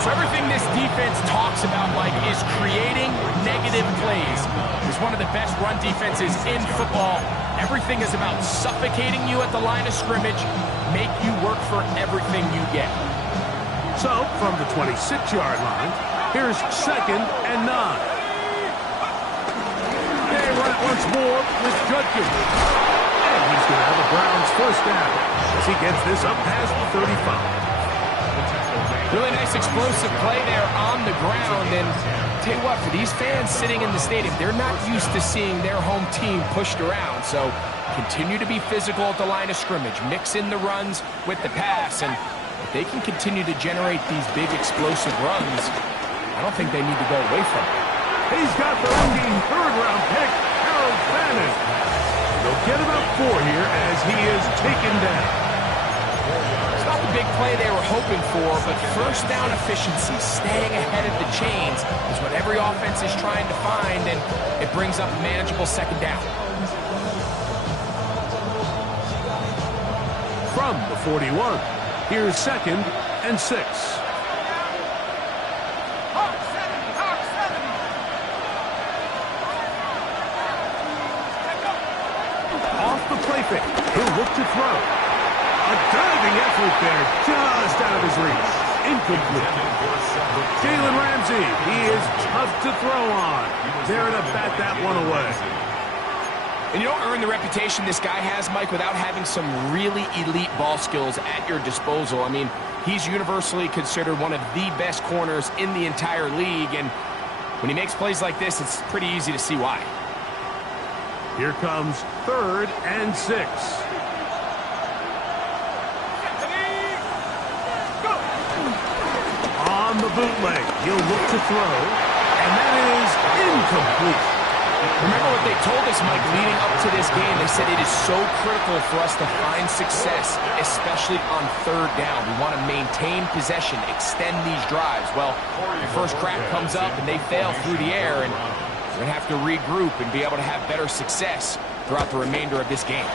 So everything this defense talks about, Mike, is creating negative plays. It's one of the best run defenses in football. Everything is about suffocating you at the line of scrimmage, make you work for everything you get. So, from the 26-yard line, here's 2nd and 9. They run it once more with Judkins. And he's going to have the Browns first down as he gets this up past the 35. Really nice explosive play there on the ground. And tell you what, for these fans sitting in the stadium, they're not used to seeing their home team pushed around. So continue to be physical at the line of scrimmage. Mix in the runs with the pass. And if they can continue to generate these big explosive runs, I don't think they need to go away from it. He's got the rookie third-round pick, Harold Bannon. They'll get about 4 here as he is taken down. It's not the big play they were hoping for, but first down efficiency, staying ahead of the chains, is what every offense is trying to find, and it brings up a manageable 2nd down. From the 41, here's 2nd and 6. Off the play fake, he'll look to throw. A diving effort there, just out of his reach. Incomplete. Jalen Ramsey, he is tough to throw on. There to bat that one away. And you don't earn the reputation this guy has, Mike, without having some really elite ball skills at your disposal. I mean, he's universally considered one of the best corners in the entire league, and when he makes plays like this, it's pretty easy to see why. Here comes 3rd and 6. On the bootleg, he'll look to throw, and that is incomplete. Remember what they told us, Mike, leading up to this game. They said it is so critical for us to find success, especially on 3rd down. We want to maintain possession, extend these drives. Well, the first crack comes up, and they fail through the air, and we're going to have to regroup and be able to have better success throughout the remainder of this game.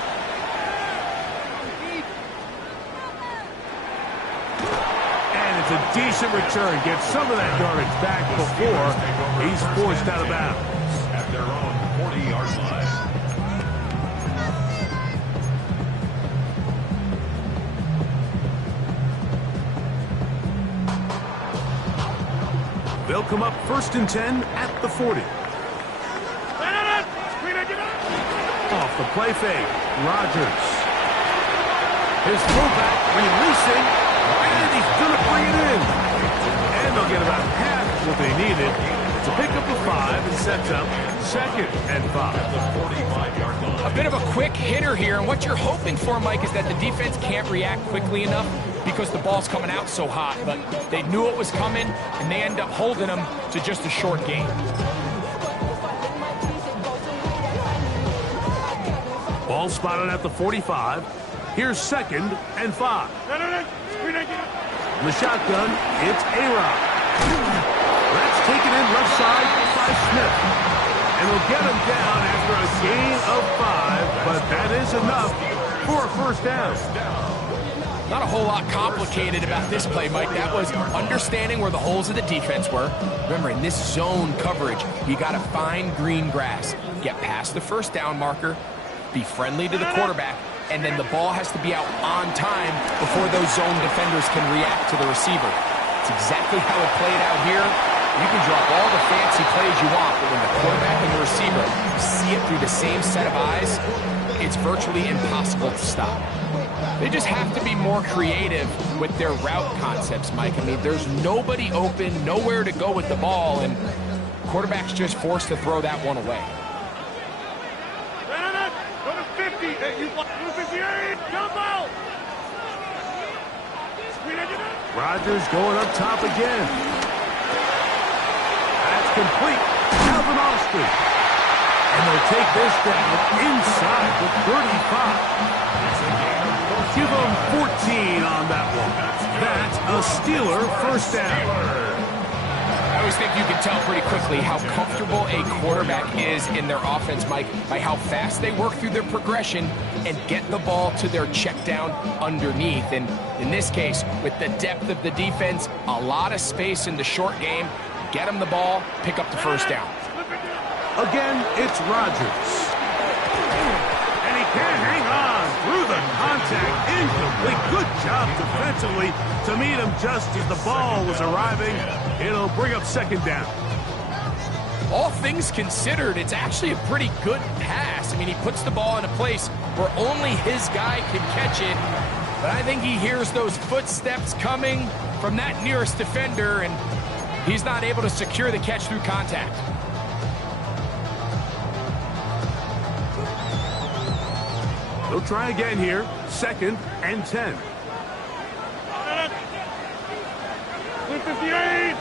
It's a decent return. Get some of that yardage back before he's forced out of bounds. At their own 40-yard line. They'll come up 1st and 10 at the 40. Off the play fake, Rodgers. His fullback releasing. And he's going to bring it in. And they'll get about half what they needed to pick up the 5 and sets up 2nd and 5. A bit of a quick hitter here, and what you're hoping for, Mike, is that the defense can't react quickly enough because the ball's coming out so hot. But they knew it was coming, and they end up holding them to just a short game. Ball spotted at the 45. Here's 2nd and 5. The shotgun, it's A-Rod. That's taken in left side by Smith. And will get him down after a gain of 5, but that is enough for a first down. Not a whole lot complicated about this play, Mike. That was understanding where the holes of the defense were. Remember, in this zone coverage, you got to find green grass, get past the first down marker, be friendly to the quarterback, and then the ball has to be out on time before those zone defenders can react to the receiver. It's exactly how it played out here. You can drop all the fancy plays you want, but when the quarterback and the receiver see it through the same set of eyes, it's virtually impossible to stop. They just have to be more creative with their route concepts, Mike. I mean, there's nobody open, nowhere to go with the ball, and quarterback's just forced to throw that one away. Rodgers going up top again. That's complete. Calvin Austin. And they'll take this down inside the 35. Give them 14 on that one. That's a Steeler first down. I always think you can tell pretty quickly how comfortable a quarterback is in their offense, Mike, by how fast they work through their progression and get the ball to their check down underneath. And in this case, with the depth of the defense, a lot of space in the short game, get them the ball, pick up the first down. Again, it's Rodgers. And he can't hang on through the contact. Incomplete. Good job defensively to meet him just as the ball was arriving. It'll bring up second down. All things considered, it's actually a pretty good pass. I mean, he puts the ball in a place where only his guy can catch it. But I think he hears those footsteps coming from that nearest defender, and he's not able to secure the catch through contact. They'll try again here. 2nd and 10. 58.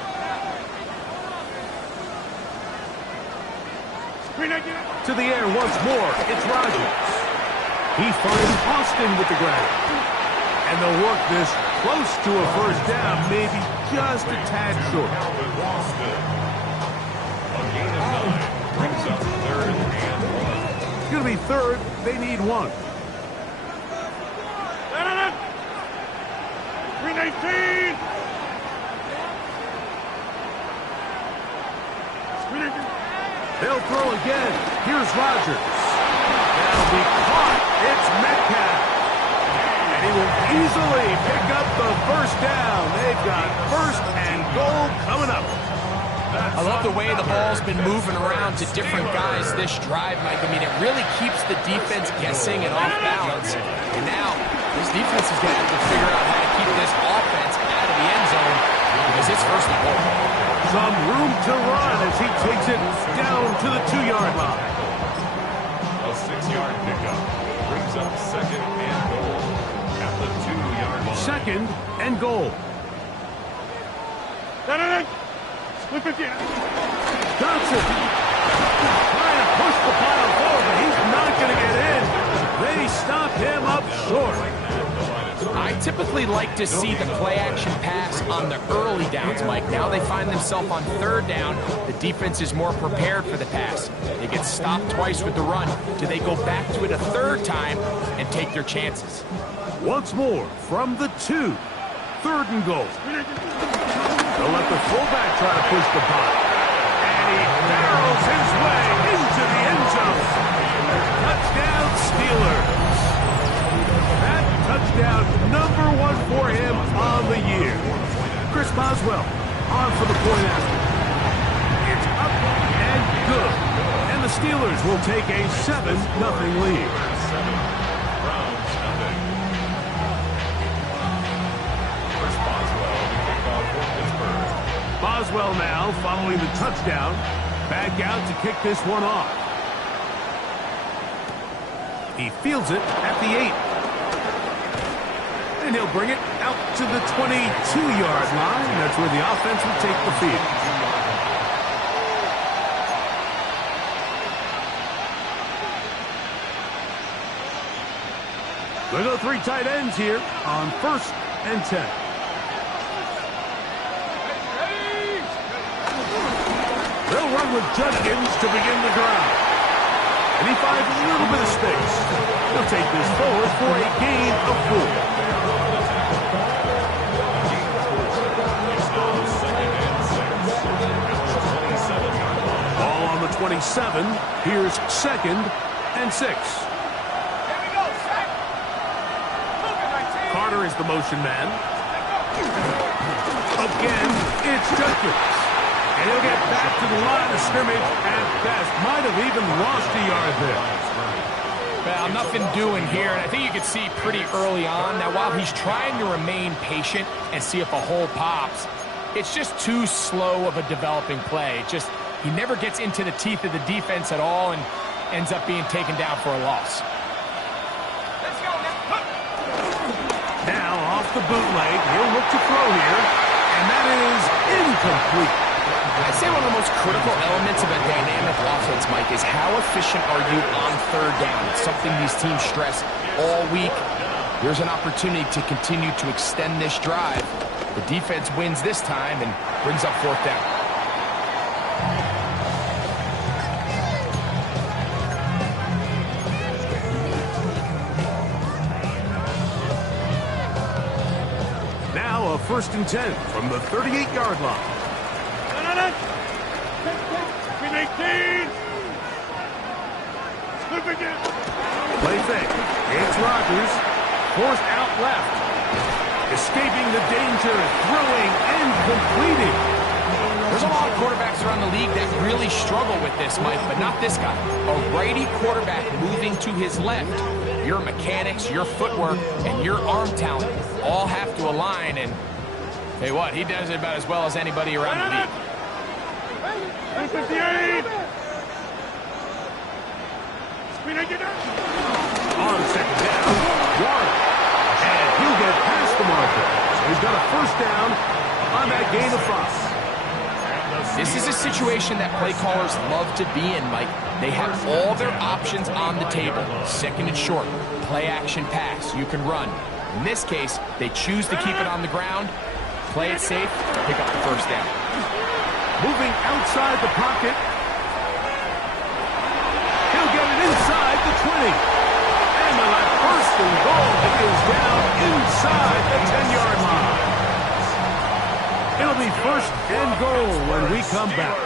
To the air once more. It's Rodgers. He finds Austin with the grab. And they'll work this close to a first down, maybe just a tad short. It's going to be 3rd. They need 1. 319. They'll throw again. Here's Rodgers. That'll be caught. It's Metcalf. And he will easily pick up the first down. They've got 1st and goal coming up. I love the way the ball's been moving around to different guys this drive, Mike. I mean, it really keeps the defense guessing and off balance. And now, this defense is going to have to figure out how to keep this offense out of the end zone because it's 1st and goal. Some room to run as he takes it down to the 2-yard line. A 6-yard pickup brings up 2nd and goal at the 2-yard line. 2nd and goal. Johnson trying to push the pile forward, but he's not going to get in. They stop him up short. I typically like to see the play-action pass on the early downs, Mike. Now they find themselves on 3rd down. The defense is more prepared for the pass. They get stopped twice with the run. Do they go back to it a 3rd time and take their chances? Once more from the 2. 3rd and goal. They'll let the fullback try to push the punt. And he barrels his way into the end zone. Touchdown, Steelers. That touchdown number 1 for him on the year. Chris Boswell on for the point after. It's up and good. And the Steelers will take a 7-0 lead. Boswell now following the touchdown. Back out to kick this one off. He fields it at the 8. And he'll bring it out to the 22-yard line. That's where the offense will take the field. They'll go 3 tight ends here on 1st and 10. They'll run with Judkins to begin the drive. And he finds a little bit of space. He'll take this forward for a gain of 4. Ball on the 27. Here's 2nd and 6. Carter is the motion man. Again, it's Judkins. And he'll get back to the line of scrimmage at best. Might have even lost a yard there. Well, nothing doing here, and I think you can see pretty early on. Now, while he's trying to remain patient and see if a hole pops, it's just too slow of a developing play. He never gets into the teeth of the defense at all and ends up being taken down for a loss. Now, off the bootleg, he'll look to throw here, and that is incomplete. I'd say one of the most critical elements of a dynamic offense, Mike, is how efficient are you on 3rd down? It's something these teams stress all week. Here's an opportunity to continue to extend this drive. The defense wins this time and brings up 4th down. first and 10 from the 38-yard line. Play fake. It's Rodgers. Forced out left. Escaping the danger. Throwing and completing. There's a lot of quarterbacks around the league that really struggle with this, Mike, but not this guy. A righty quarterback moving to his left. Your mechanics, your footwork, and your arm talent all have to align, and tell you what, he does it about as well as anybody around the league. On second down, Warren. And he'll get past the marker. So he's got a first down on that gain of 5. This is a situation that play callers love to be in, Mike. They have all their options on the table. Second and short, play action pass, you can run. In this case, they choose to keep it on the ground, play it safe, pick up the first down. Moving outside the pocket. He'll get it inside the 20. And on that first and goal, it is down inside the 10-yard line. It'll be first and goal when we come back.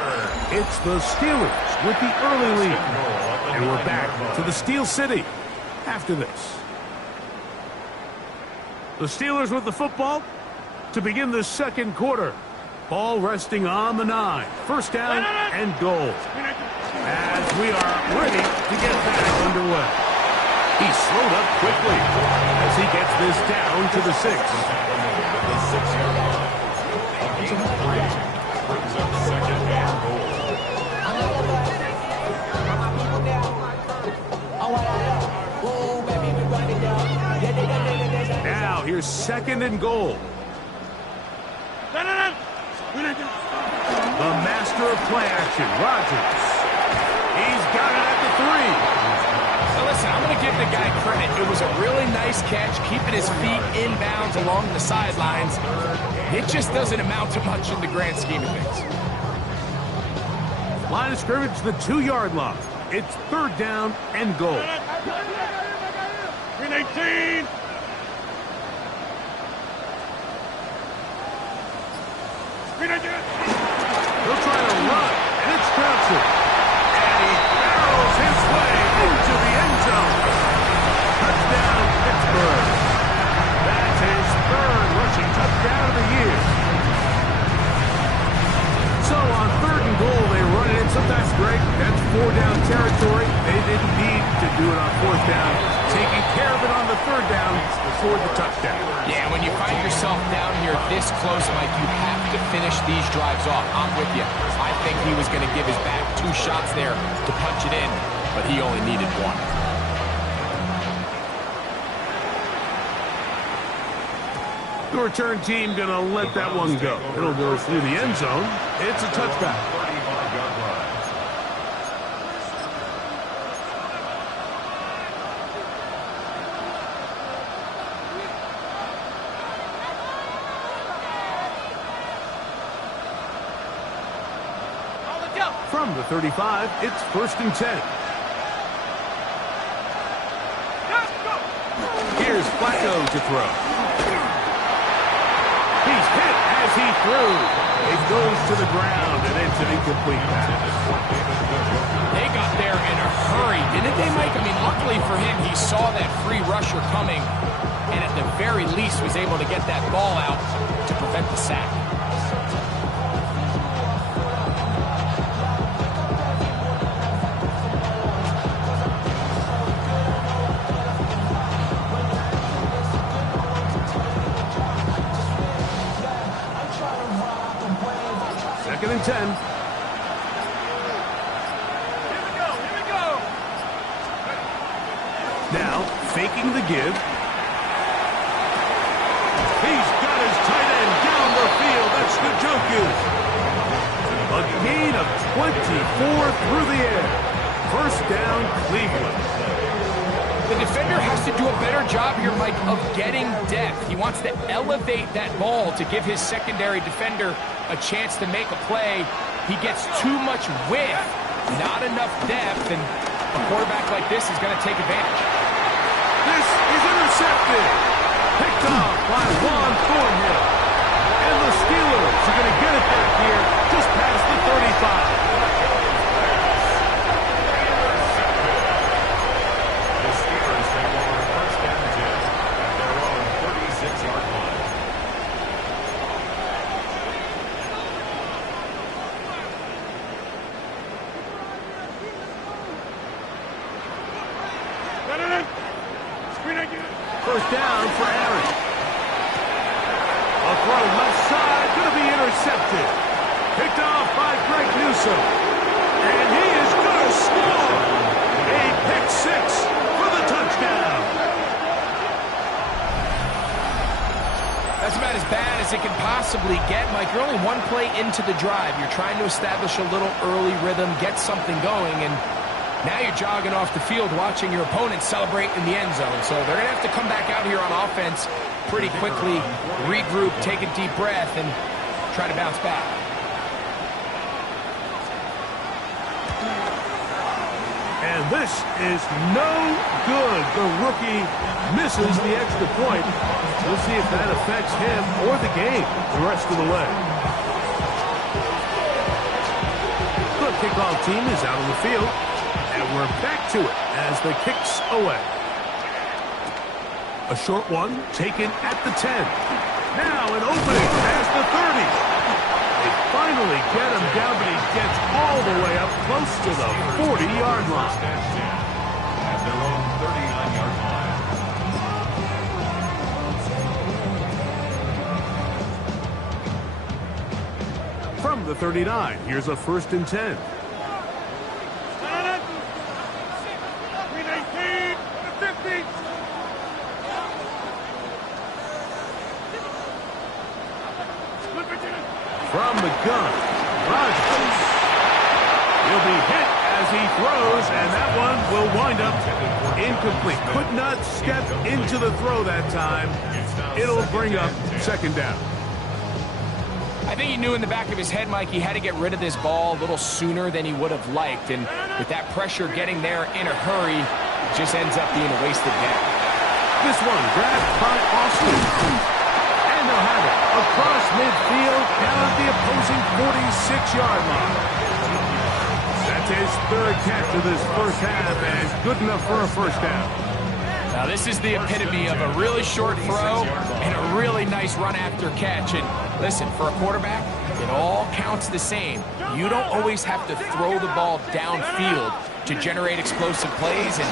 It's the Steelers with the early lead. And we're back to the Steel City after this. The Steelers with the football to begin the second quarter. Ball resting on the 9. First down and goal. As we are ready to get back underway. He slowed up quickly as he gets this down to the 6. The 6-yard line. Brings up second and goal. Now here's second and goal. The master of play action, Rodgers. He's got it at the 3. So listen, I'm going to give the guy credit. It was a really nice catch, keeping his feet inbounds along the sidelines. It just doesn't amount to much in the grand scheme of things. Line of scrimmage, the 2-yard line. It's third down and goal. 18. He'll try to run, and it's Johnson. And he barrels his way into the end zone. Touchdown, Pittsburgh. That's his third rushing touchdown of the year. So on third and goal, they run it in. Sometimes, Greg, that's 4-down territory. They didn't need to do it on fourth down. Taking care of it on the third down before the touchdown. Yeah, when you find yourself down here this close, Mike, you have to finish these drives off. I'm with you. I think he was going to give his back 2 shots there to punch it in, but he only needed 1. The return team going to let that one go. It'll go through the end zone. It's a touchback. 35-yard line. From the 35, it's first and 10. Here's Flacco to throw. He's hit as he threw. It goes to the ground, and it's an incomplete pass. They got there in a hurry, didn't they, Mike? I mean, luckily for him, he saw that free rusher coming, and at the very least was able to get that ball out to prevent the sack. Second and 10. Here we go. Now, faking the give. He's got his tight end down the field. That's Njoku. A gain of 24 through the air. First down, Cleveland. The defender has to do a better job here, Mike, of getting depth. He wants to elevate that ball to give his secondary defender a chance to make a play. He gets too much width, not enough depth, and a quarterback like this is going to take advantage. This is intercepted. Picked off by Juan Thornhill. The Steelers take over first down and 10 at their own 36-yard line. First down for Aaron. A throw left side, going to be intercepted. Picked off by Greg Newsome. And he is going to score. A pick six for the touchdown. That's about as bad as it can possibly get, Mike. You're only one play into the drive. You're trying to establish a little early rhythm, get something going, and now you're jogging off the field watching your opponent celebrate in the end zone. So they're going to have to come back out here on offense pretty quickly, regroup, take a deep breath, and try to bounce back. And this is no good. The rookie misses the extra point. We'll see if that affects him or the game the rest of the way. The kickoff team is out on the field. And we're back to it as the kick's away. A short one taken at the 10. Now an opening past the 30. They finally get him down, but he gets all the way up close to the 40-yard line. At their own 39-yard line. From the 39, here's a 1st and 10. From the gun, Rodgers. He'll be hit as he throws, and that one will wind up incomplete. Could not step into the throw that time. It'll bring up 2nd down. I think he knew in the back of his head, Mike, he had to get rid of this ball a little sooner than he would have liked. And with that pressure getting there in a hurry, it just ends up being a wasted down. This one grabbed by Austin. And they'll have it across midfield down at the opposing 46-yard line. That's his 3rd catch of this first half, and good enough for a 1st down. Now this is the epitome of a really short throw and a really nice run after catch. And listen, for a quarterback, it all counts the same. You don't always have to throw the ball downfield to generate explosive plays, and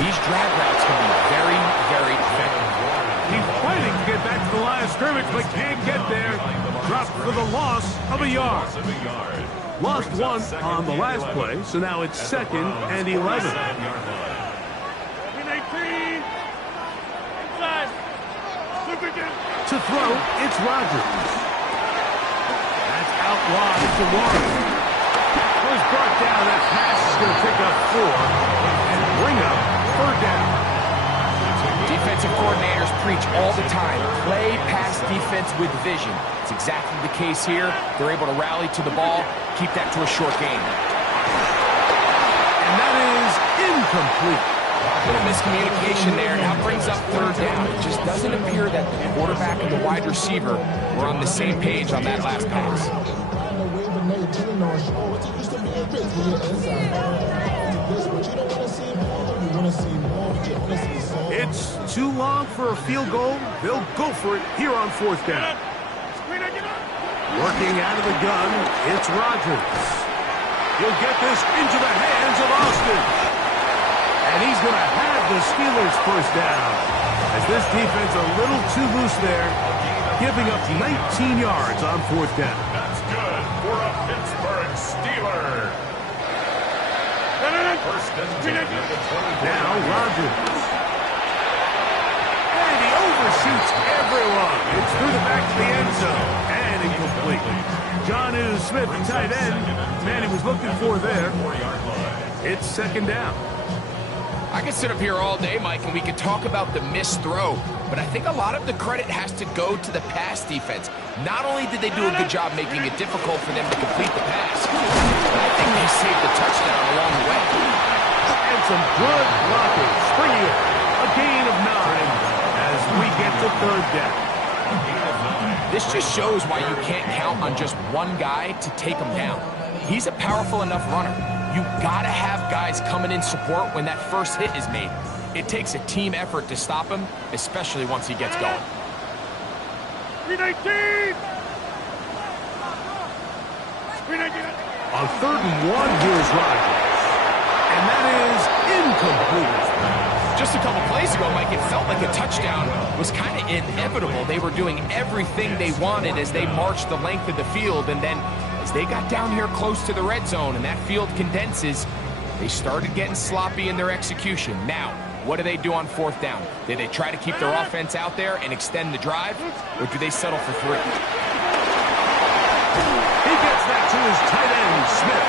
these drag routes can be very, very effective. He's fighting to get back to the line of scrimmage, but can't get there. Dropped for the loss of a yard. Lost one on the last play, so now it's 2nd and 11. To throw, it's Rodgers. That's out wide to Warren. Was brought down. That pass is going to pick up 4 and bring up 3rd down. Defensive coordinators preach all the time, play pass defense with vision. It's exactly the case here. They're able to rally to the ball, keep that to a short game. And that is incomplete. A little miscommunication there. Now brings up 3rd down. It just doesn't appear that the quarterback and the wide receiver were on the same page on that last pass. It's too long for a field goal. They'll go for it here on 4th down. Working out of the gun, it's Rodgers. He'll get this into the hands of Austin. And he's going to have the Steelers 1st down. As this defense a little too loose there, giving up 19 yards on 4th down. That's good for a Pittsburgh Steeler. 1st and 10 at the 24. Now Rodgers. And he overshoots everyone. It's through the back of the end zone. And incomplete. John Smith, the tight end. Man, he was looking for there. It's 2nd down. I could sit up here all day, Mike, and we could talk about the missed throw, but I think a lot of the credit has to go to the pass defense. Not only did they do a good job making it difficult for them to complete the pass, but I think they saved the touchdown along the way. And some good blocking. Springing it. A gain of 9 as we get to 3rd down. This just shows why you can't count on just one guy to take them down. He's a powerful enough runner. You gotta have guys coming in support when that first hit is made. It takes a team effort to stop him, especially once he gets going. 319! On 3rd and 1, here's Rodgers. And that is incomplete. Just a couple plays ago, Mike, it felt like a touchdown was kind of inevitable. They were doing everything they wanted as they marched the length of the field, and then as they got down here close to the red zone and that field condenses, they started getting sloppy in their execution. Now, what do they do on 4th down? Do they try to keep their offense out there and extend the drive, or do they settle for 3? He gets that to his tight end, Smith.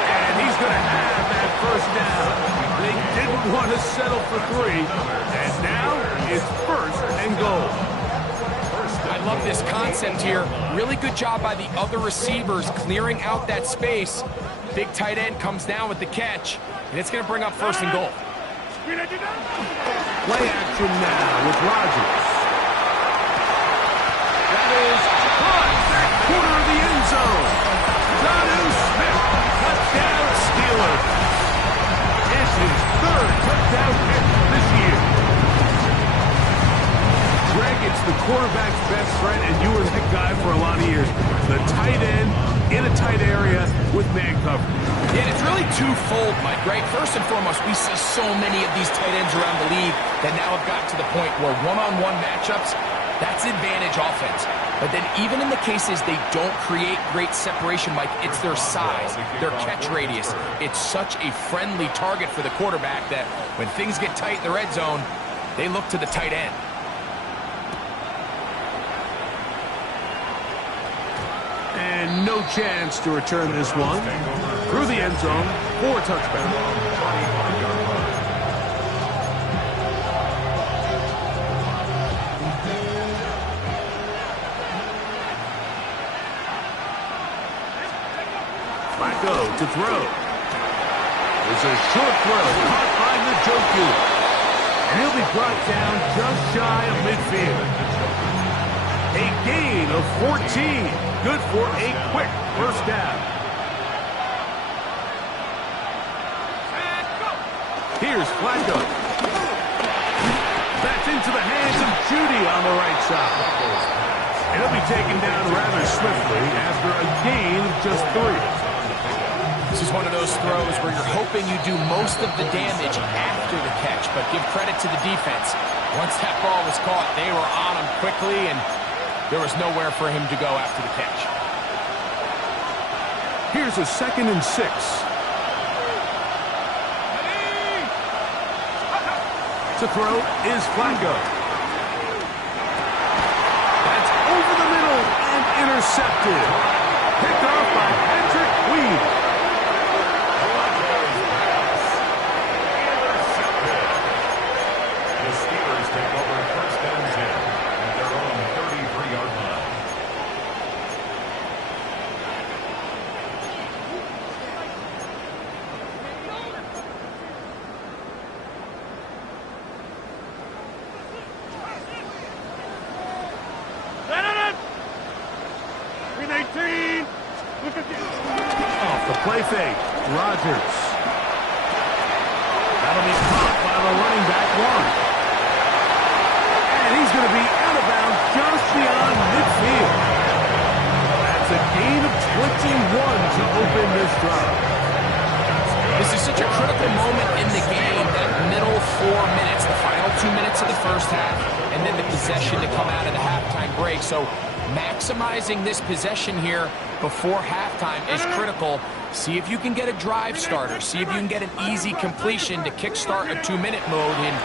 And he's going to have that 1st down. They didn't want to settle for 3. And now it's 1st and goal. I love this concept here. Really good job by the other receivers clearing out that space. Big tight end comes down with the catch, and it's going to bring up 1st and goal. Play action now with Rodgers. That is caught back corner of the end zone. Jonnu Smith, touchdown Steelers. It's his 3rd touchdown pick this year. Greg, it's the quarterback's best friend, and you were that guy for a lot of years. The tight end in a tight area with man coverage. Yeah, and it's really twofold, Mike, right? First and foremost, we see so many of these tight ends around the league that now have got to the point where one-on-one matchups, that's advantage offense. But then even in the cases they don't create great separation, Mike, it's their size, their catch radius. It's such a friendly target for the quarterback that when things get tight in the red zone, they look to the tight end. And no chance to return this one. Through the end zone for a touchback. Flacco to throw. There's a short throw caught by Njoku. And he'll be brought down just shy of midfield. A gain of 14. Good for a quick 1st down. Here's Flacco. That's into the hands of Judy on the right side. And he'll be taken down rather swiftly after a gain of just 3. This is one of those throws where you're hoping you do most of the damage after the catch, but give credit to the defense. Once that ball was caught, they were on him quickly, and there was nowhere for him to go after the catch. Here's a 2nd and 6. To throw is Flacco. That's over the middle and intercepted. Picked off by Patrick Queen. The Steelers take over 1st and 10 at their own 33-yard line. Off the play fake, Rodgers. That'll be caught by the running back one. And he's going to be out of bounds just beyond midfield. That's a gain of 21 to open this drive. This is such a critical moment in the game, that middle 4 minutes, the final 2 minutes of the 1st half, and then the possession to come out of the halftime break. So maximizing this possession here before halftime is critical. See if you can get a drive starter. See if you can get an easy completion to kickstart a 2-minute mode, and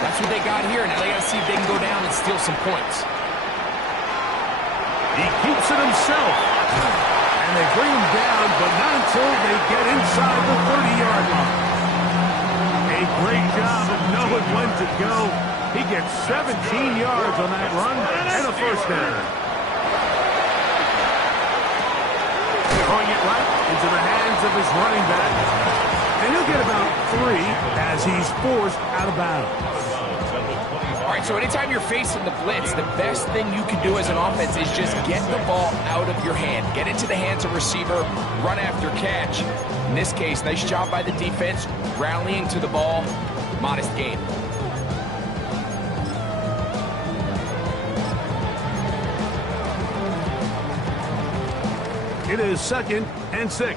that's what they got here. Now they got to see if they can go down and steal some points. He keeps it himself. And they bring him down, but not until they get inside the 30-yard line. A great job of knowing when to go. He gets 17 yards on that run and a 1st down. Throwing it right into the hands of his running back. And he'll get about 3 as he's forced out of bounds. At the 25. All right, so anytime you're facing the blitz, the best thing you can do as an offense is just get the ball out of your hand. Get into the hands of receiver, run after catch. In this case, nice job by the defense, rallying to the ball. Modest gain. It is 2nd and 6.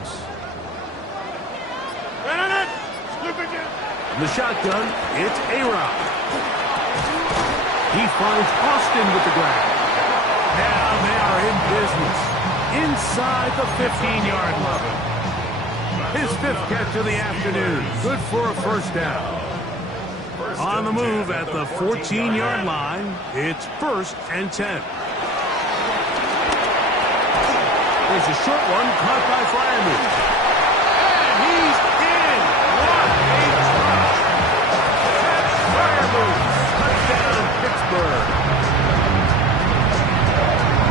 The shotgun, it's A-Rob. He finds Austin with the grab. Now they are in business inside the 15-yard line. His 5th catch of the afternoon. Good for a first down. On the move at the 14-yard line, it's 1st and 10. There's a short one caught by Freiermuth. And he's in. What a drop. Freiermuth. Touchdown, Pittsburgh.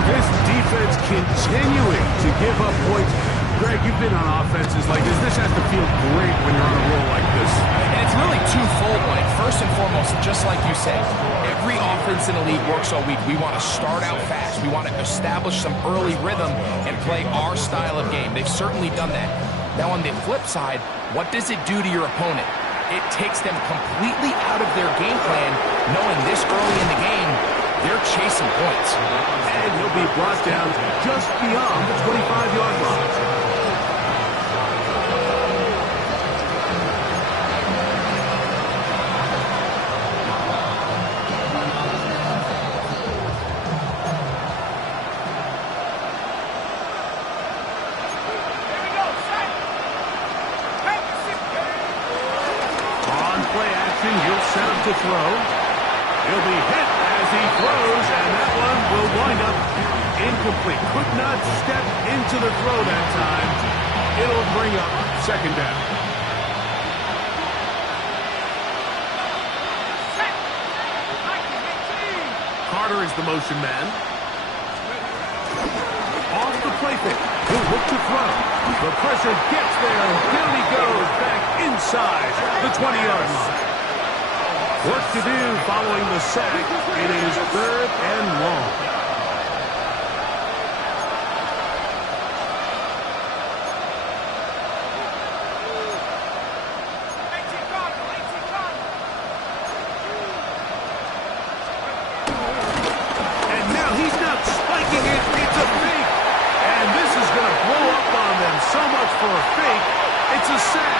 This defense continuing to give up points. Greg, you've been on offenses like this. This has to feel great when you're on a roll like this. And it's really twofold, Mike. First and foremost, just like you said, every offense in the league works all week. We want to start out fast. We want to establish some early rhythm and play our style of game. They've certainly done that. Now, on the flip side, what does it do to your opponent? It takes them completely out of their game plan, knowing this early in the game, they're chasing points. And he'll be brought down just beyond the 25-yard line. To throw. He'll be hit as he throws, and that one will wind up incomplete. Could not step into the throw that time. It'll bring up 2nd down. Carter is the motion man. Off the play fake. He'll look to throw. The pressure gets there. Down he goes back inside the 20-yard line. Work to do following the sack. It is 3rd and long. And now he's not spiking it. It's a fake. And this is going to blow up on them. So much for a fake. It's a sack.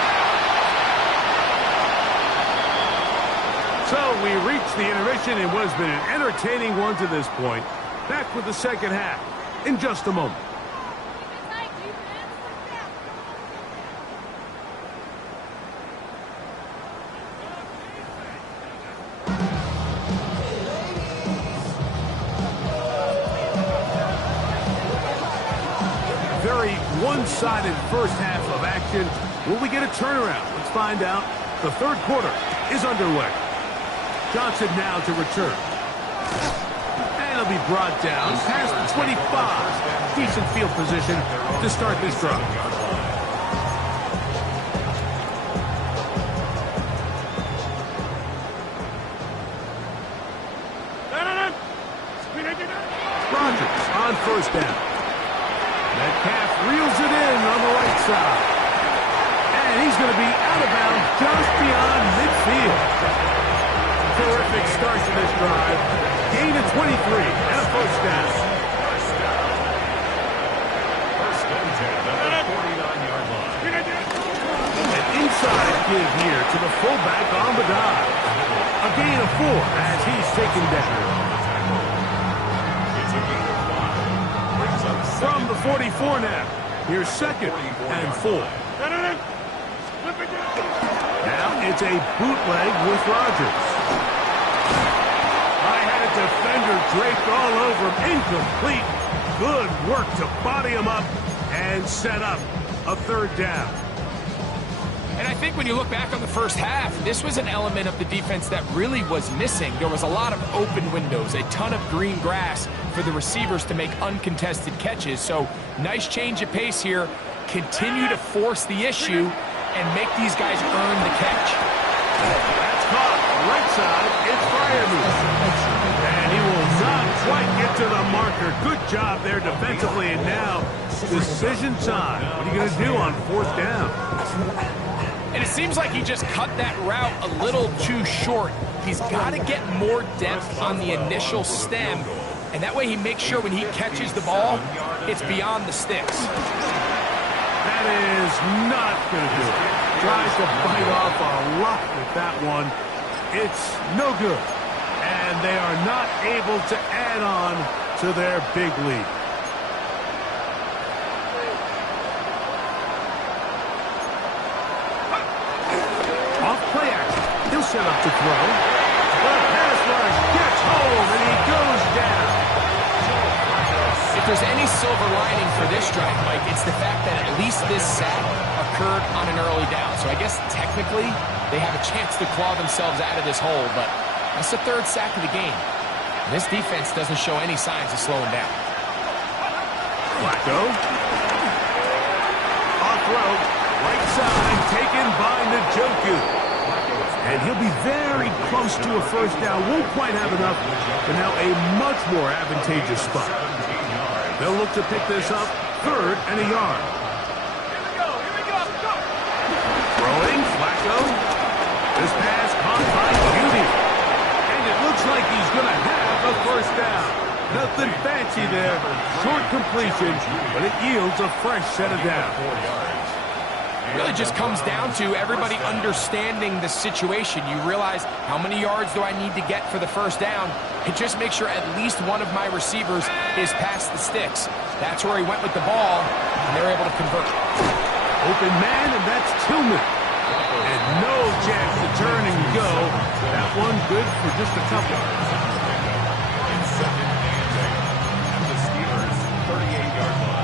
So we reach the intermission in what has been an entertaining one to this point. Back with the second half in just a moment. Very one-sided first half of action. Will we get a turnaround? Let's find out. The 3rd quarter is underway. Johnson now to return. And he'll be brought down past the 25. Decent field position to start this drive. Rodgers on 1st down. Metcalf reels it in on the right side. And he's going to be out of bounds just beyond midfield. Terrific start to this drive. Gain of 23 and a 1st down. 1st and 10 at the 49-yard line. An inside give here to the fullback on the dive. A gain of 4 as he's taken down. It's a gain of 5. Brings up From the 44 now. Here's 2nd and 4. Now it's a bootleg with Rodgers. Defender draped all over him. Incomplete. Good work to body him up and set up a 3rd down. And I think when you look back on the first half, this was an element of the defense that really was missing. There was a lot of open windows, a ton of green grass for the receivers to make uncontested catches. So nice change of pace here. Continue to force the issue and make these guys earn the catch. That's caught. Right side, it's Friday. Miami. And he will not quite get to the marker. Good job there defensively. And now, decision time. What are you going to do on 4th down? And it seems like he just cut that route a little too short. He's got to get more depth on the initial stem, and that way he makes sure when he catches the ball, it's beyond the sticks. That is not going to do it. Tries to bite off a lot with that one. It's no good. And they are not able to add on to their big lead. Off play action. He'll set up to throw. The pass rush gets home, and he goes down. If there's any silver lining for this drive, Mike, it's the fact that at least this sack occurred on an early down. So I guess technically they have a chance to claw themselves out of this hole, but that's the 3rd sack of the game. And this defense doesn't show any signs of slowing down. Flacco. Off road. Right side taken by Njoku. And he'll be very close to a 1st down. Won't quite have enough, but now a much more advantageous spot. They'll look to pick this up 3rd and a yard. Here we go, go! Throwing, Flacco. This pass caught by Beauty. And it looks like he's going to have a 1st down. Nothing fancy there. Short completion, but it yields a fresh set of downs. It really just comes down to everybody understanding the situation. You realize how many yards do I need to get for the 1st down, and just make sure at least one of my receivers is past the sticks. That's where he went with the ball, and they're able to convert. Open man, and that's Tillman. And no chance to turn and go. That one good for just a couple. And 2nd and 8 at the Steelers' 38-yard line.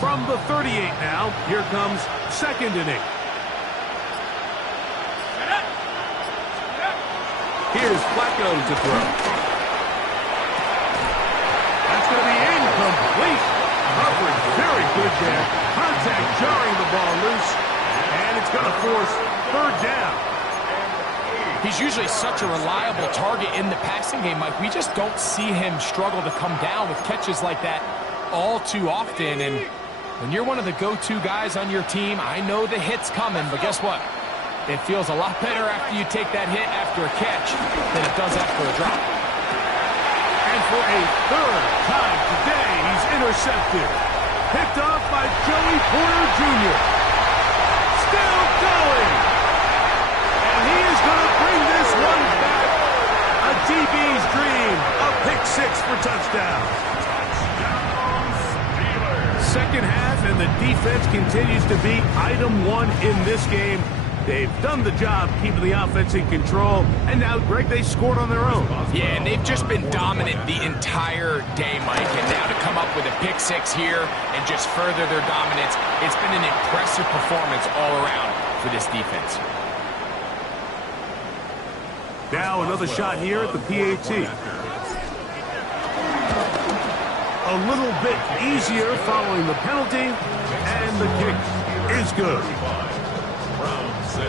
From the 38 now, here comes 2nd and 8. Here's Flacco to throw. That's going to be incomplete. Coverage very good there. Contact jarring the ball loose. And it's going to force 3rd down. He's usually such a reliable target in the passing game, Mike. We just don't see him struggle to come down with catches like that all too often. And when you're one of the go-to guys on your team, I know the hit's coming, but guess what? It feels a lot better after you take that hit after a catch than it does after a drop. And for a 3rd time today, he's intercepted. Picked off by Joey Porter Jr. Still going. And he is going to bring this one back. A DB's dream. A pick 6 for touchdown. 2nd half, and the defense continues to be item 1 in this game. They've done the job keeping the offense in control, and now, Greg, they scored on their own. Yeah, and they've just been dominant the entire day, Mike, and now to come up with a pick 6 here and just further their dominance, it's been an impressive performance all around for this defense. Now another shot here at the PAT. A little bit easier following the penalty, and the kick is good. Round 6.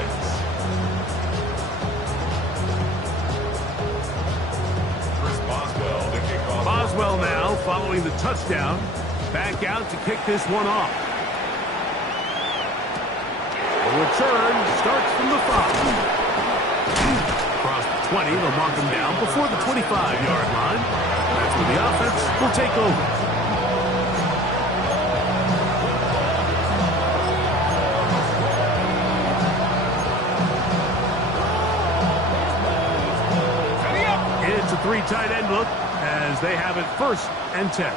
Chris Boswell to kick off. Boswell now following the touchdown. Back out to kick this one off. The return starts from the 5. Across the 20, they'll mark him down before the 25-yard line. That's where the offense will take over. It's a 3 tight end look as they have it 1st and 10.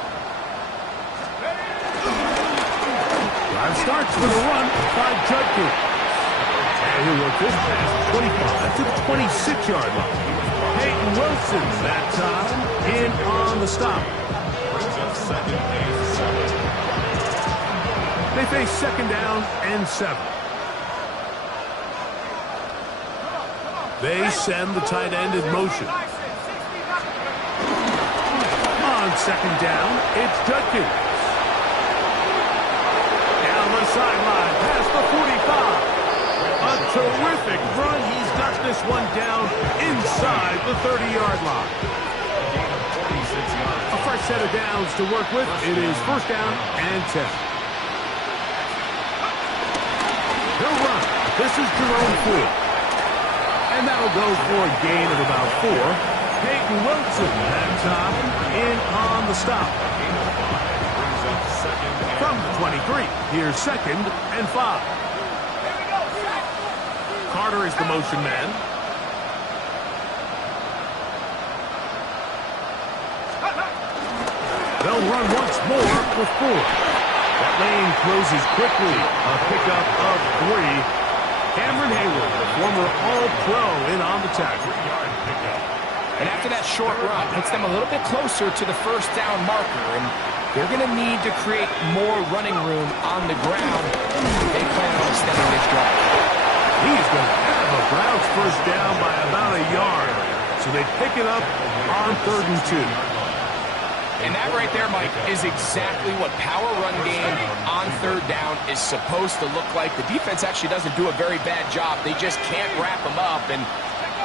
Drive starts with a run by Judkins. And he'll work this past 25 to the 26-yard line. Peyton Wilson that time in on the stop. Brings up 2nd and 7. They face 2nd down and 7. They send the tight end in motion. On second down, it's Judkins. Down the sideline, past the 45. A terrific run. He's got this one down inside the 30-yard line. A fresh set of downs to work with. It is first down and 10. They'll run. This is Jerome Ford. And that'll go for a gain of about 4. Peyton Wilson that time in on the stop. From the 23, here's second and 5. Carter is the motion man. They'll run once more with Ford. That lane closes quickly. A pickup of 3. Cameron Hayward, the former All-Pro, in on the tackle. And after that short run, puts them a little bit closer to the first down marker. And they're going to need to create more running room on the ground if they plan on extending this drive. He's going to have a Browns first down by about a yard. So they pick it up on 3rd and 2. And that right there, Mike, is exactly what power run game on 3rd down is supposed to look like. The defense actually doesn't do a very bad job. They just can't wrap him up, and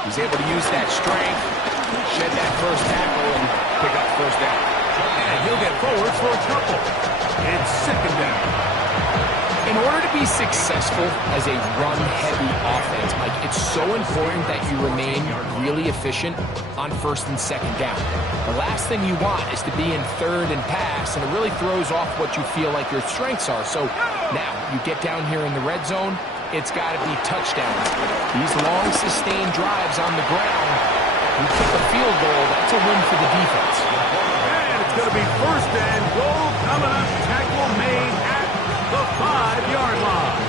he's able to use that strength, shed that first tackle, and pick up first down. And he'll get forward for a couple. It's second down. In order to be successful as a run-heavy offense, Mike, it's so important that you remain really efficient on 1st and 2nd down. The last thing you want is to be in 3rd and pass, and it really throws off what you feel like your strengths are. So now you get down here in the red zone, it's got to be touchdowns. These long, sustained drives on the ground, you kick a field goal, that's a win for the defense. And it's going to be first and goal coming up. Tackle made at the 5-yard line.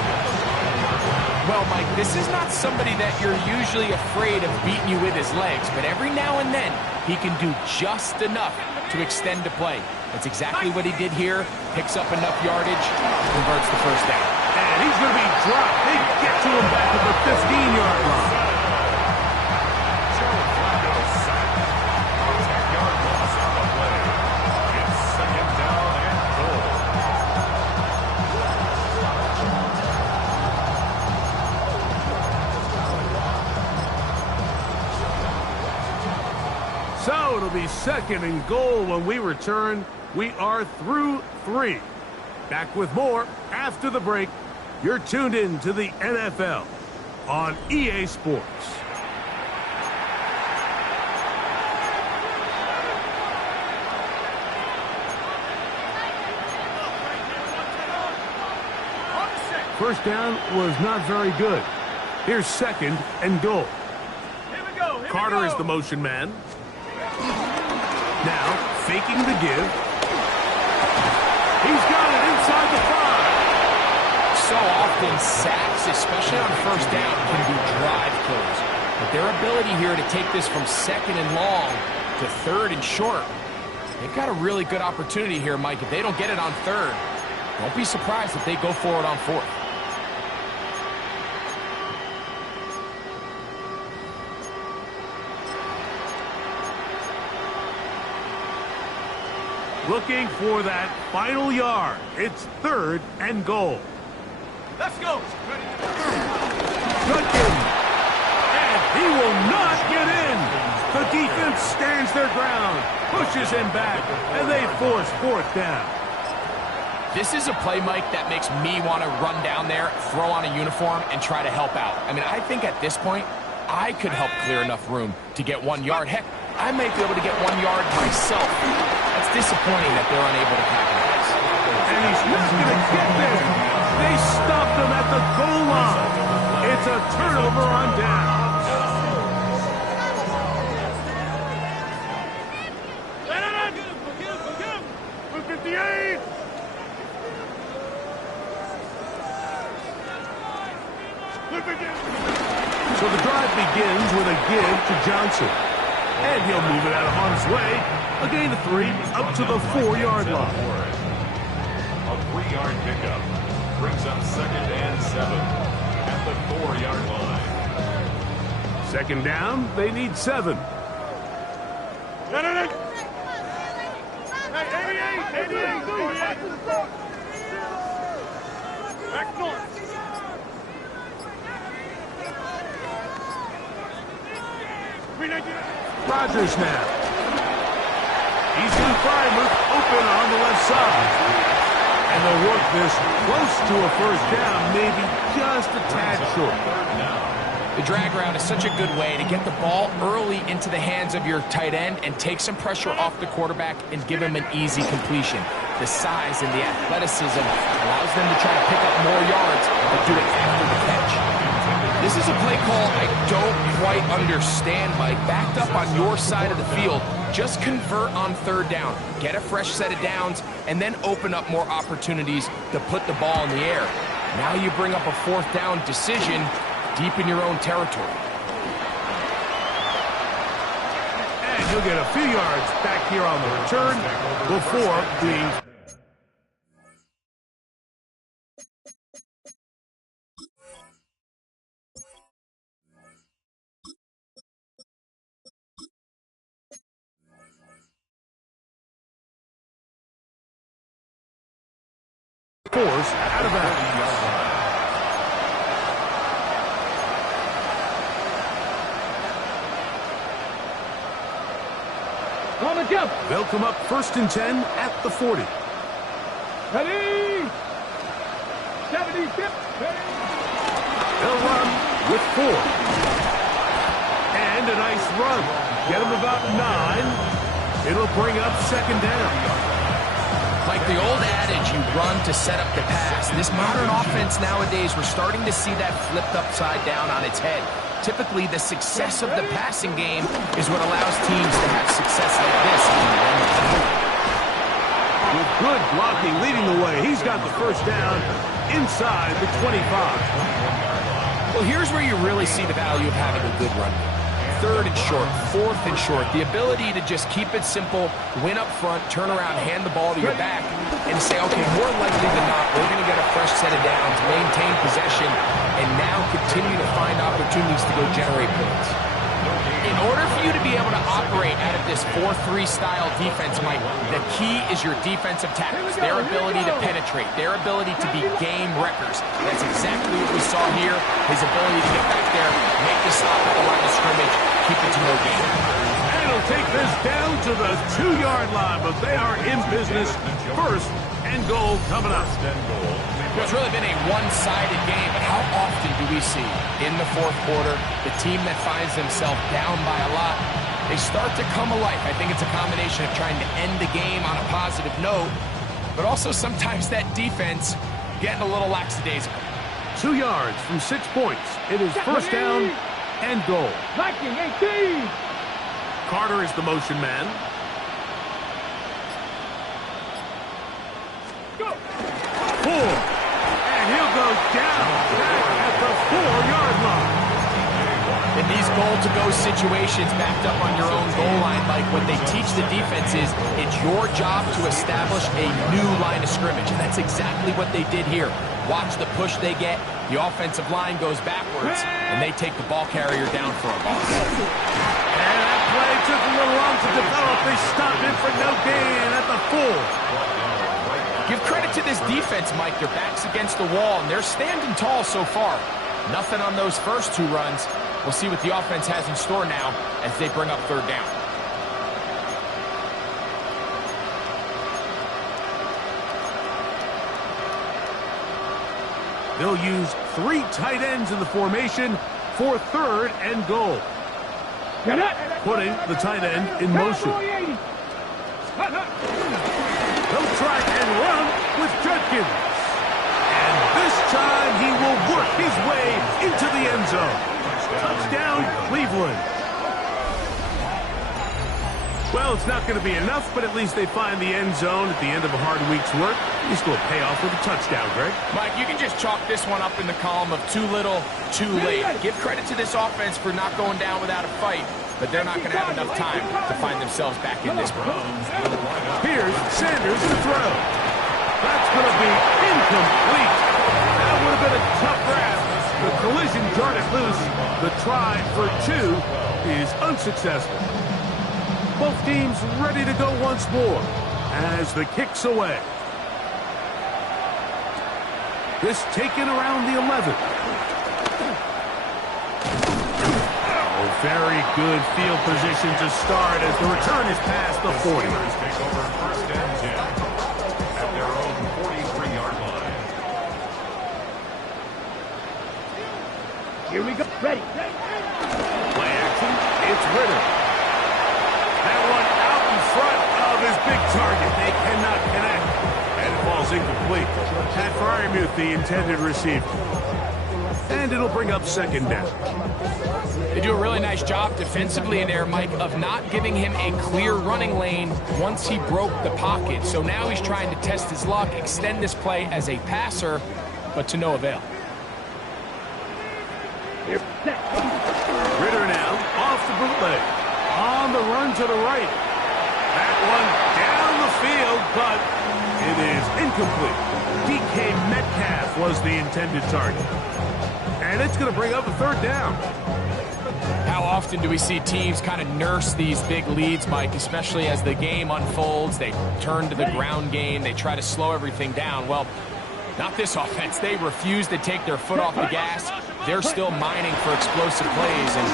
Well, Mike, this is not somebody that you're usually afraid of beating you with his legs, but every now and then he can do just enough to extend the play. That's exactly what he did here. Picks up enough yardage, converts the first down. And he's going to be dropped. They get to him back at the 15-yard line. So it'll be second and goal when we return. We are through 3. Back with more after the break. You're tuned in to the NFL on EA Sports. First down was not very good. Here's second and goal. Carter is the motion man. Now, faking the give. He's got it inside the 5. So often, sacks, especially on first down, can be drive killers. But their ability here to take this from 2nd and long to 3rd and short, they've got a really good opportunity here, Mike. If they don't get it on 3rd, don't be surprised if they go for it on 4th. Looking for that final yard. It's 3rd and goal. Let's go. Judkins. And he will not get in. The defense stands their ground, pushes him back, and they force 4th down. This is a play, Mike, that makes me want to run down there, throw on a uniform, and try to help out. I mean, I think at this point, I could help clear enough room to get 1 yard. Heck, I might be able to get 1 yard myself. It's disappointing that they're unable to capitalize. And he's not going to get there. They stopped him at the goal line. It's a turnover on down. So the drive begins with a give to Johnson. And he'll move it out of harm's way. A gain of 3 up to the 4-yard line. A 3-yard pickup brings up 2nd and 7 at the 4-yard line. Second down, they need 7. Rodgers now. He's going to try and move open on the left side. And they'll work this close to a first down, maybe just a tad short. The drag route is such a good way to get the ball early into the hands of your tight end and take some pressure off the quarterback and give him an easy completion. The size and the athleticism allows them to try to pick up more yards, but do it after the catch. This is a play call I don't quite understand, Mike. Backed up on your side of the field, just convert on third down, get a fresh set of downs, and then open up more opportunities to put the ball in the air. Now you bring up a fourth down decision deep in your own territory. And you'll get a few yards back here on the return before being... force out of bounds. They'll come up 1st and 10 at the 40. Ready? 70, 50. They'll run with 4. And a nice run. Get them about 9. It'll bring up 2nd down. Like the old adage, you run to set up the pass. This modern offense nowadays, we're starting to see that flipped upside down on its head. Typically, the success of the passing game is what allows teams to have success like this. With good blocking leading the way, he's got the first down inside the 25. Well, here's where you really see the value of having a good run. 3rd and short, 4th and short. The ability to just keep it simple, win up front, turn around, hand the ball to your back, and say, okay, more likely than not, we're going to get a fresh set of downs, maintain possession, and now continue to find opportunities to go generate points. In order for you to be able to operate out of this 4-3 style defense, Mike, the key is your defensive tackles, their ability to penetrate, their ability to be game wreckers. That's exactly what we saw here, his ability to get back there, make the stop at the line of scrimmage, keep it to no gain. And it'll take this down to the 2-yard line, but they are in business. 1st and goal coming up. It's really been a one-sided game, but how often do we see in the 4th quarter the team that finds themselves down by a lot, they start to come alive. I think it's a combination of trying to end the game on a positive note, but also sometimes that defense getting a little lackadaisical. 2 yards from 6 points. It is 1st down and goal. 18. Carter is the motion man. Go. 4. And he'll go down at the 4-yard line. In these goal-to-go situations backed up on your own goal line, Mike, what they teach the defense is it's your job to establish a new line of scrimmage. And that's exactly what they did here. Watch the push they get. The offensive line goes backwards, and they take the ball carrier down for a loss. And that play took a little long to develop. They stopped it for no gain at the 4. Give credit to this defense, Mike. Their back's against the wall, and they're standing tall so far. Nothing on those first 2 runs. We'll see what the offense has in store now as they bring up 3rd down. They'll use 3 tight ends in the formation for 3rd and goal. Putting the tight end in motion. They'll try and run with Judkins. And this time he will work his way into the end zone. Touchdown, Cleveland. Well, it's not going to be enough, but at least they find the end zone at the end of a hard week's work. At least we'll pay off with a touchdown, Greg. Mike, you can just chalk this one up in the column of too little, too late. Give credit to this offense for not going down without a fight, but they're not going to have enough time to find themselves back in this one. Here's Sanders to throw. That's going to be incomplete. That would have been a tough grab. The collision jarred it loose. The try for 2 is unsuccessful. Both teams ready to go once more as the kick's away. This taken around the 11. Oh, very good field position to start as the return is past the 40. Take over first and 10 at their own 43-yard line. Here we go. Ready. Play action. It's Ritter. That one out in front of his big target. They cannot connect. And it falls incomplete. Pat Fryermuth, the intended receiver. And it'll bring up second down. They do a really nice job defensively in there, Mike, of not giving him a clear running lane once he broke the pocket. So now he's trying to test his luck, extend this play as a passer, but to no avail. Ritter now off the bootleg. On the run to the right. That one down the field, but it is incomplete. DK Metcalf was the intended target. And it's going to bring up a third down. How often do we see teams kind of nurse these big leads, Mike, especially as the game unfolds? They turn to the ground game. They try to slow everything down. Well, not this offense. They refuse to take their foot off the gas. They're still mining for explosive plays. And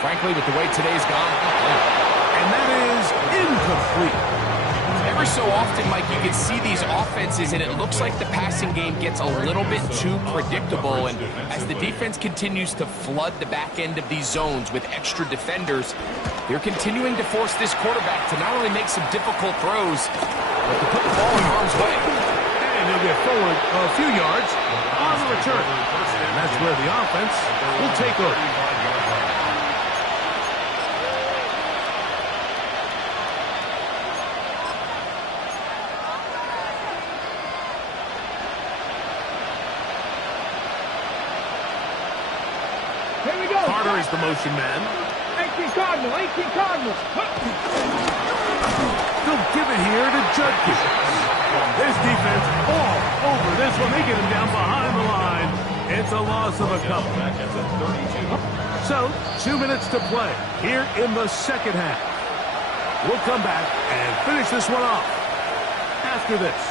frankly, with the way today's gone, and that is incomplete. every so often, Mike, you can see these offenses, and it looks like the passing game gets a little bit too predictable. And as the defense continues to flood the back end of these zones with extra defenders, they're continuing to force this quarterback to not only make some difficult throws, but to put the ball in harm's way. And he'll get forward a few yards on the return. And that's where the offense will take over. Here we go. Carter is the motion man. 18 Cardinal, 18 Cardinal. They'll give it here to Judkins. This defense all over this one. They get him down behind the line. It's a loss of a couple. So, 2 minutes to play here in the second half. We'll come back and finish this one off after this.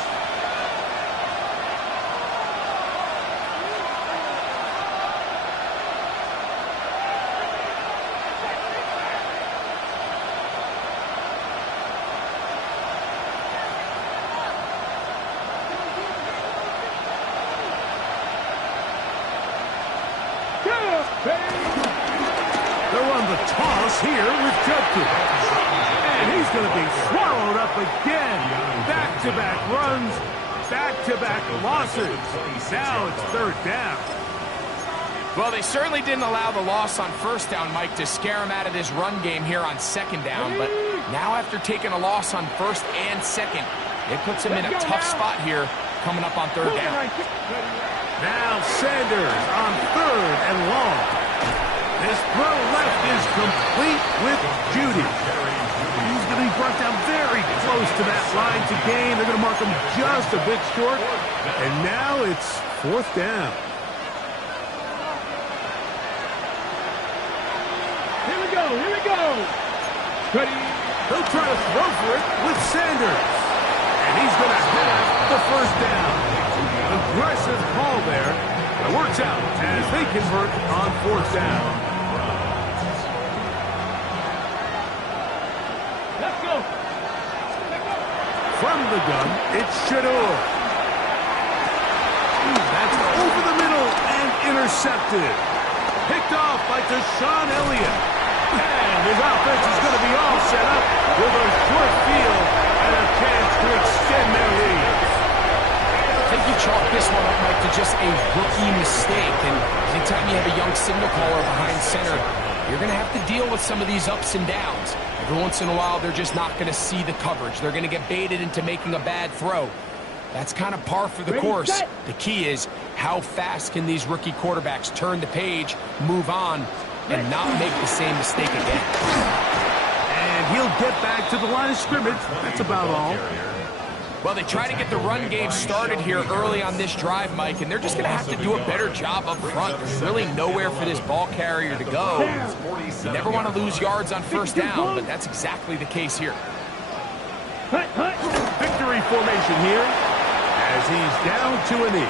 They'll run the toss here with Judkins. And he's going to be swallowed up again. Back-to-back runs, back-to-back losses. Now it's third down. Well, they certainly didn't allow the loss on first down, Mike, to scare him out of this run game here on second down. But now after taking a loss on first and second, it puts him in a tough spot here coming up on third down. Now Sanders on third and long. This throw left is complete with Judy. He's going to be brought down very close to that line to gain. They're going to mark him just a bit short. And now it's fourth down. Here we go, here we go. Ready. He'll try to throw for it with Sanders. And he's going to have the first down. Aggressive call there. It works out as they convert on fourth down. Let's go. From the gun, it's Shador. That's over the middle and intercepted. Picked off by Deshaun Elliott. And his offense is going to be all set up with a short field and a chance to extend their lead. I think you chalk this one up, Mike, to just a rookie mistake. And anytime you have a young signal caller behind center, you're going to have to deal with some of these ups and downs. Every once in a while, they're just not going to see the coverage. They're going to get baited into making a bad throw. That's kind of par for the course. The key is how fast can these rookie quarterbacks turn the page, move on, and not make the same mistake again. And he'll get back to the line of scrimmage. That's about all. Well, they try to get the run game started here early on this drive, Mike, and they're just going to have to do a better job up front. There's really nowhere for this ball carrier to go. You never want to lose yards on first down, but that's exactly the case here. Victory formation here as he's down to a knee.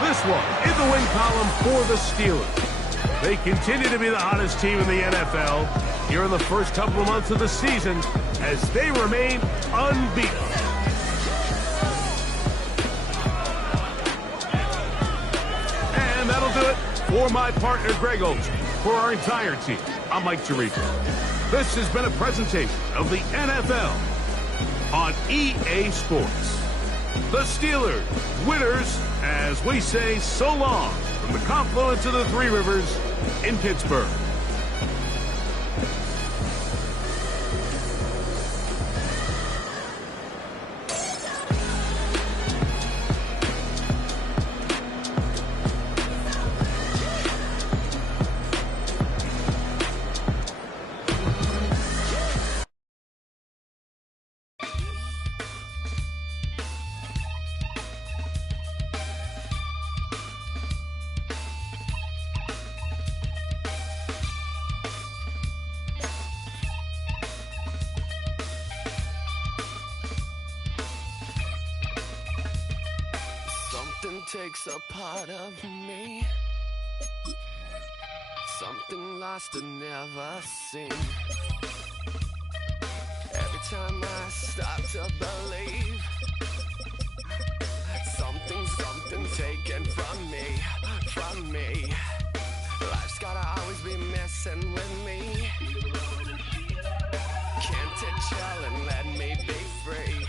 This one in the win column for the Steelers. They continue to be the hottest team in the NFL here in the first couple of months of the season as they remain unbeaten. And that'll do it for my partner Greg Olsen. For our entire team, I'm Mike Tirico. This has been a presentation of the NFL on EA Sports. The Steelers, winners, as we say so long from the confluence of the Three Rivers in Pittsburgh. Something takes a part of me, something lost and never seen. Every time I start to believe, something taken from me. Life's gotta always be messing with me. Can't it chill and let me be free?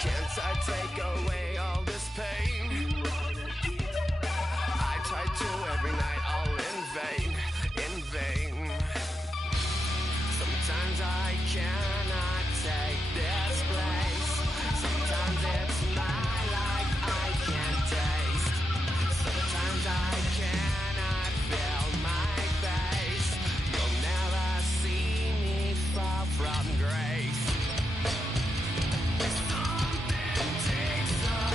Can't I take away all this pain? I try to every night, all in vain. Sometimes I cannot take this place. Sometimes it's my life I can't taste. Sometimes I cannot feel my face. You'll never see me fall from grace. Something takes a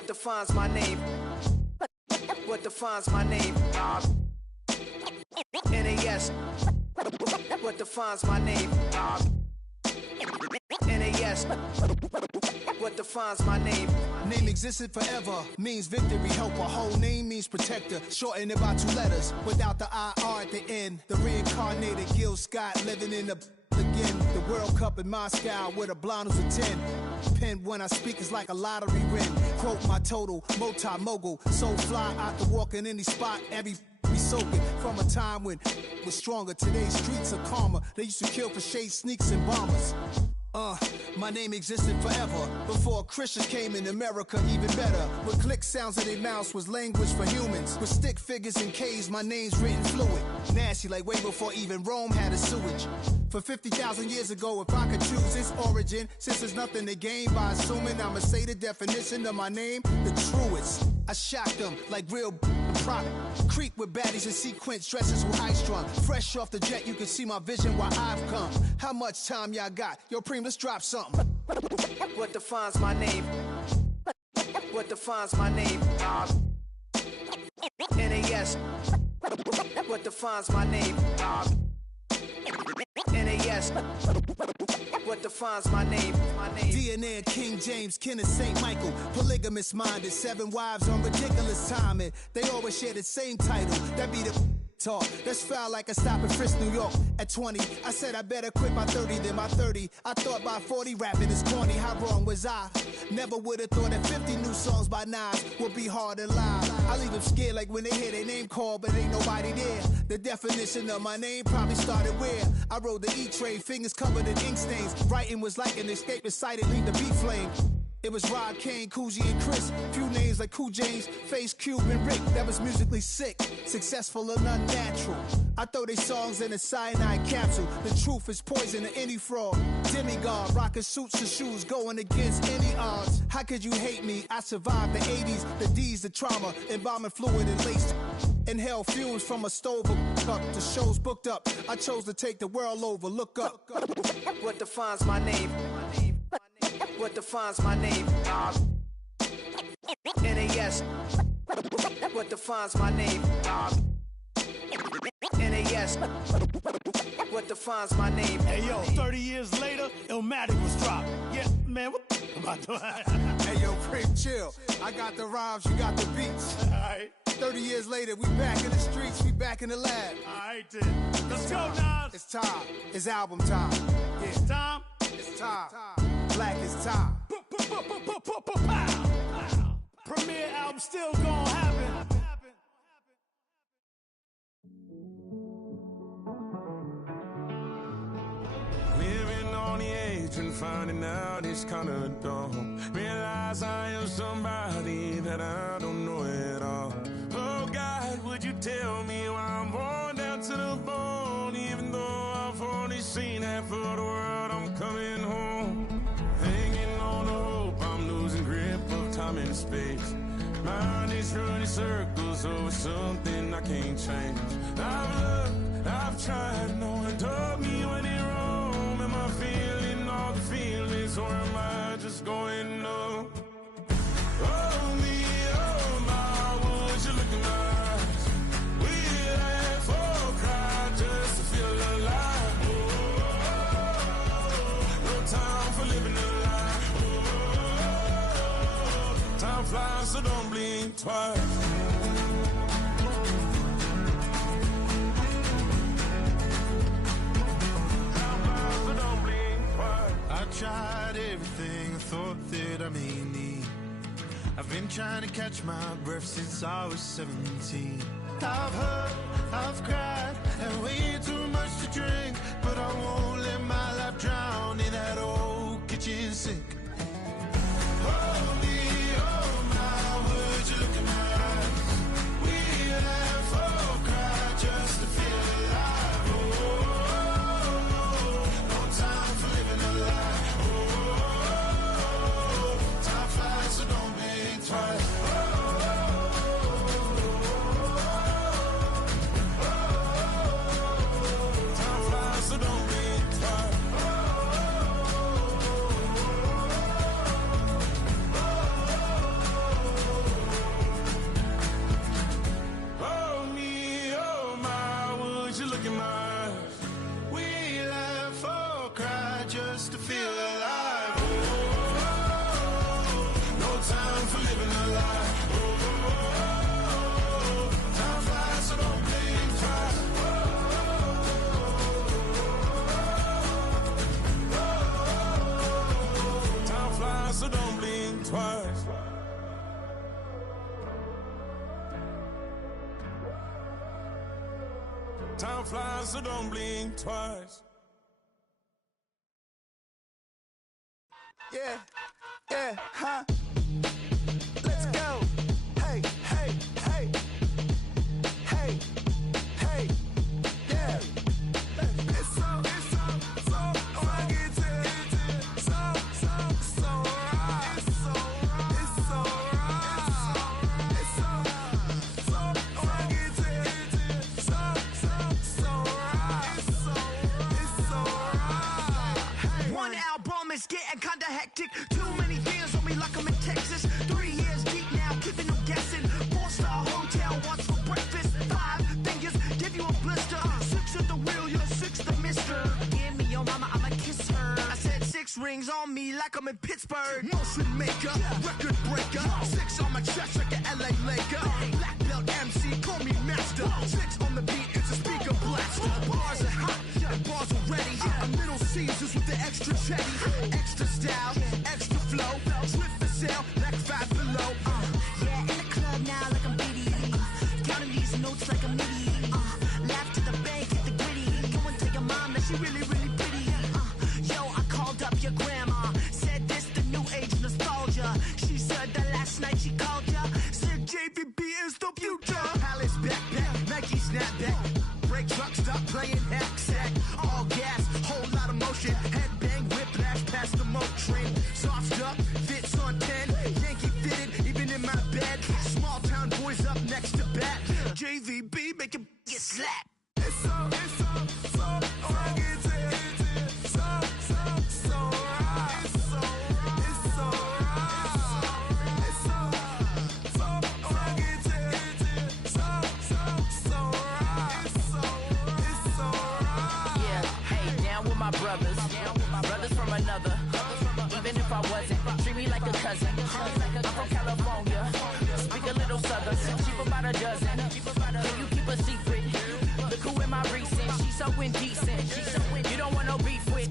What defines my name? What defines my name? NAS. What defines my name? NAS. What defines my name? Name existed forever, means victory, helper. Whole name means protector, shortened it by 2 letters. Without the IR at the end, the reincarnated Gil Scott living in the again. The World Cup in Moscow with a blind who's a 10. Pen when I speak is like a lottery win. Quote my total, multi-mogul. So fly out to walk in any spot, every be soaking from a time when was stronger. Today's streets are calmer. They used to kill for shade sneaks and bombers. My name existed forever. Before Christians came in America, even better. With click sounds in their mouths was language for humans. With stick figures and K's, my name's written fluid. Nasty like way before even Rome had a sewage. For 50,000 years ago, if I could choose its origin, since there's nothing to gain by assuming I'ma say the definition of my name, the truest. I shocked them like real prop. Creep with baddies in sequence, dresses with high strung. Fresh off the jet, you can see my vision where I've come. How much time y'all got? Yo, Preem, let's drop something. What defines my name? What defines my name? NAS. What defines my name? NAS. What defines my name? DNA of King James, kin of St. Michael. Polygamous minded, 7 wives on ridiculous timing. They always share the same title. That be the talk. That's foul like a stop in Frisk, New York. At 20, I said I better quit by 30 than by 30. I thought by 40 rapping is corny. How wrong was I? Never would have thought that 50 new songs by Nas would be hard to lie. I leave them scared like when they hear their name called, but ain't nobody there. The definition of my name probably started where I rode the E-train, fingers covered in ink stains. Writing was like an escape excited, leave the beat flame. It was Rod, Kane, Coogee, and Chris. Few names like Cool James, Face, Cube, and Rick. That was musically sick, successful and unnatural. I throw they songs in a cyanide capsule. The truth is poison to any fraud. Demigod, rocking suits and shoes, going against any odds. How could you hate me? I survived the 80s, the D's, the trauma, embalming fluid and laced. Inhale fumes from a stove up. The show's booked up. I chose to take the world over. Look up. What defines my name? What defines my name? NAS. What defines my name? NAS. What defines my name? Hey yo, 30 years later, Illmatic was dropped. Yeah, man, what the about to Hey yo, Preem, chill. I got the rhymes, you got the beats. Alright. 30 years later, we back in the streets, we back in the lab. Alright then. Let's go, Nas. It's time. It's album time. Yeah. It's time. It's time. Black is time. Premiere album still gonna happen. Living on the edge and finding out it's kinda dumb. Realize I am somebody that I don't know at all. Oh God, would you tell me why I'm worn down to the bone? Even though I've only seen half of the world, I'm coming home. Hanging on the hope, I'm losing grip of time and space. Mind is running circles over something I can't change. I've looked, I've tried, no one told me when it wrong. Am I feeling all the feelings, or am I just going numb? Oh me, oh my, would you look in my eyes? We laugh or cry just to feel alive. Oh, no time for living a lie. Oh, time flies, so don't blink twice. I tried everything I thought that I may need. I've been trying to catch my breath since I was 17. I've hurt, I've cried, and way too much to drink. But I won't let my life drown in that old kitchen sink. Oh me, oh my, would you look in my eyes? We laugh or cry just to feel alive. Oh, no time for living a lie. Time flies, so don't think twice. Time flies, so don't think twice. for living a lie. Time flies, so don't think twice. Time flies, so don't blink twice. Time flies, so don't blink twice. Yeah, yeah, huh? Let's go. Hey, hey, hey. Hey, hey, yeah. It's so fucking so right. It's so right. It's so right. It's so fucking so right. It's so right. One album is getting kinda hectic. Too many fans on me like I'm in Texas. 3 years deep now, keeping them guessing. 4-star hotel, what's for breakfast? 5 fingers, give you a blister. 6 at the wheel, you're 6 the mister. Give me your mama, I'ma kiss her. I said 6 rings on me like I'm in Pittsburgh. Motion maker, record breaker. 6 on my chest like an LA Laker. Black belt MC, call me master. 6 on the beat, it's a speaker blaster. Bars are hot, and bars are ready. A Little Caesars with the extra chetty. Extra style, extra flow. Swift for sale, like 5 below. Yeah, in the club now like I'm Biddy. Counting these notes like a MIDI. Laugh to the bank, hit the gritty. Go and tell your mom that she really, really pretty. Yo, I called up your grandma. Said this the new age nostalgia. She said that last night she called ya. Said JVB is the future. Palace backpack, Nike snapback. Break truck, stop playing hack sack. All gas, whole lot of motion. Headbang, whiplash, past the moat train. Soft up, fits on 10. Yankee fitted, even in my bed. Small town boys up next to bat. JVB, make it get slapped. It's so fucking so right. It's so right. It's so fucking so right. Yeah, hey, down with my brothers. Brothers from another. Even if I wasn't, treat me like a cousin. I'm from California. Speak a little southern. Cheap about a dozen. Can you keep a secret? Look who in my recent. She's so indecent. You don't want no beef with.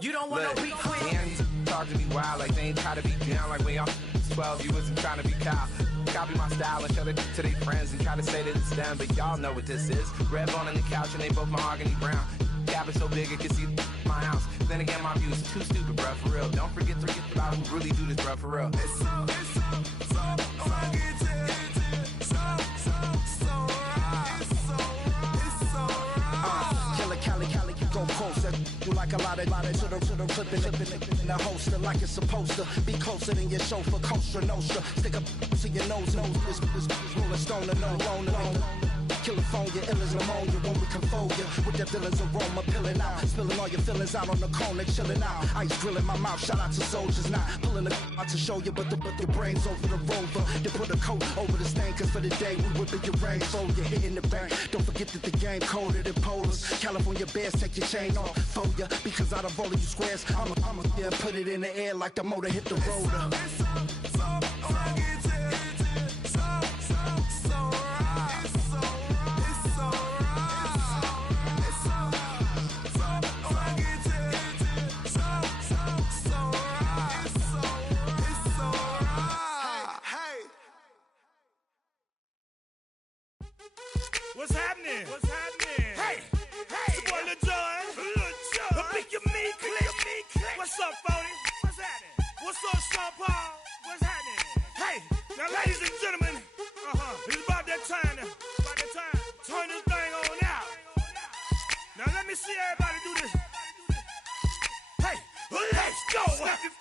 You don't want no beef with. Man, these talk to me wild like they ain't try to be down. Like when y'all 12, you wasn't trying to be Kyle. Copy my style and show it to their friends and try to say that it's them, but y'all know what this is. Red bone on the couch and they both mahogany brown. Cabin so big it can see my house. Then again, my view is too stupid, bruh, for real. Don't forget to get about who really do this, bruh, for real. It's so fucking so right. It's so right. Killer Cali, go post that you like a lot of should've flipping in the holster like it's supposed to be closer than your chauffeur, Costa Nostra. Stick up to your nose, this rolling stone and no loner. California, ill as pneumonia when we confold you with that villain's aroma, pilling out, spilling all your feelings out on the corner, chilling out. Ice grilling my mouth, shout out to soldiers, not pulling the out to show you, but your brains over the rover. You put a coat over the stain, cause for the day we whipping your rain, so you're hitting the bank. Don't forget that the game coded in polars. California bears, take your chain off for ya, because out of all of you squares, I'ma yeah, put it in the air like the motor hit the roller. It's so fucking so right. It's so What's happening? What's happening? Hey, it's your boy Lil Jon. Pick your meat click. What's up, Phony? What's happening? What's up, Sean Paul? What's happening? Hey, now ladies and gentlemen, it's about that time. Turn this thing on out. Now let me see everybody do this. Hey, let's go. Snap your